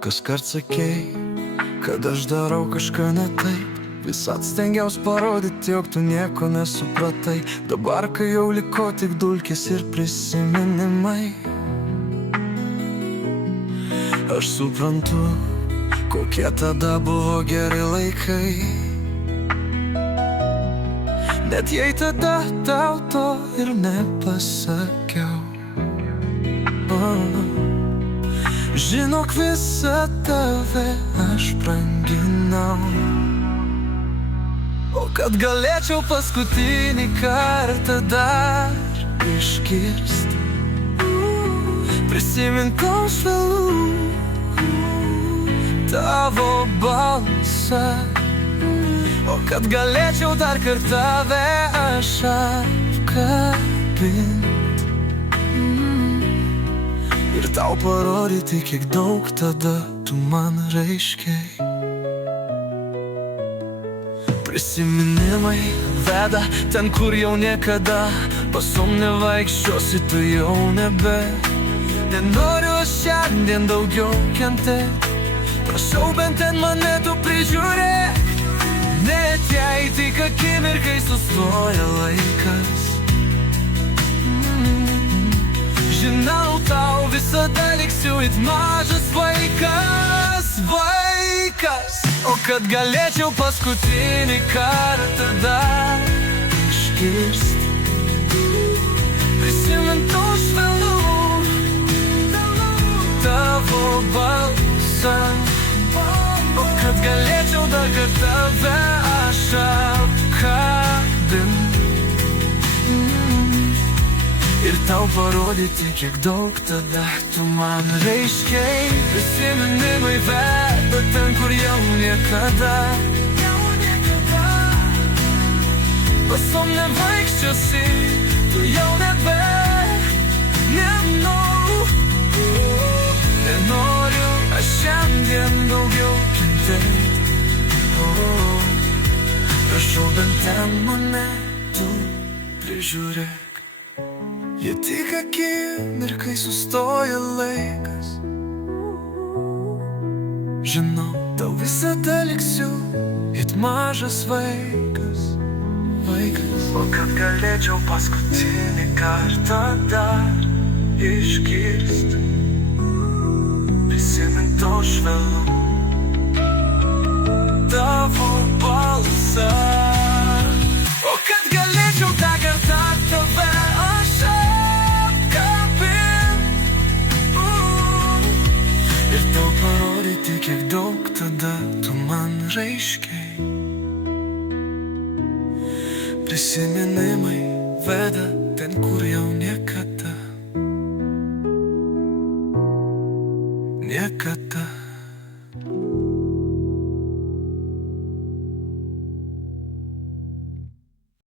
Kaskart sakei, kad aš darau kažką ne taip. Visat stengiaus parodyti, jog tu nieko nesupratai. Dabar, kai jau liko tik dulkės ir prisiminimai, aš suprantu, kokie tada buvo geri laikai. Net jei tada tau to ir nepasakiau. Žinok, visą tave aš branginau. O kad galėčiau paskutinį kartą dar išgirst, prisimint tau švelnų tavo balsą. O kad galėčiau dar kartą tave aš apkabint ir tau parodyti, kiek daug tada tu man reiškei. Prisiminimai veda ten, kur jau niekada pasom nevaikščiosi, tu jau nebe. Nenoriu aš šiandien daugiau kentėt, prašau bent ten mane tu prižiūrėk. Net jei tik akimirkai sustoja laikas, žinau, tau visada liksiu it mažas vaikas. O kad galėčiau paskutinį kartą dar išgirst, prisimint tau švelnų tavo balsą. O kad galėčiau dar kartą tave aš apkabint ir tau parodyti, kiek daug tada tu man reiškei. Prisiminimai veda ten, kur jau niekada pasom nevaikščiosi, tu jau nebe. Nenoriu aš šiandien daugiau kentėt. Prašau bent ten mane tu prižiūrėk. Jei tik akimirkai sustoja laikas, žinau, tau visada liksiu it mažas vaikas. O kad galėčiau paskutinį kartą dar išgirst, prisimint tau švelnų tavo balsą. O kad galėčiau tą kartą tave aš ir tau parodyti, kiek daug tada tu man reiškei. Prisiminimai veda ten, kur jau niekada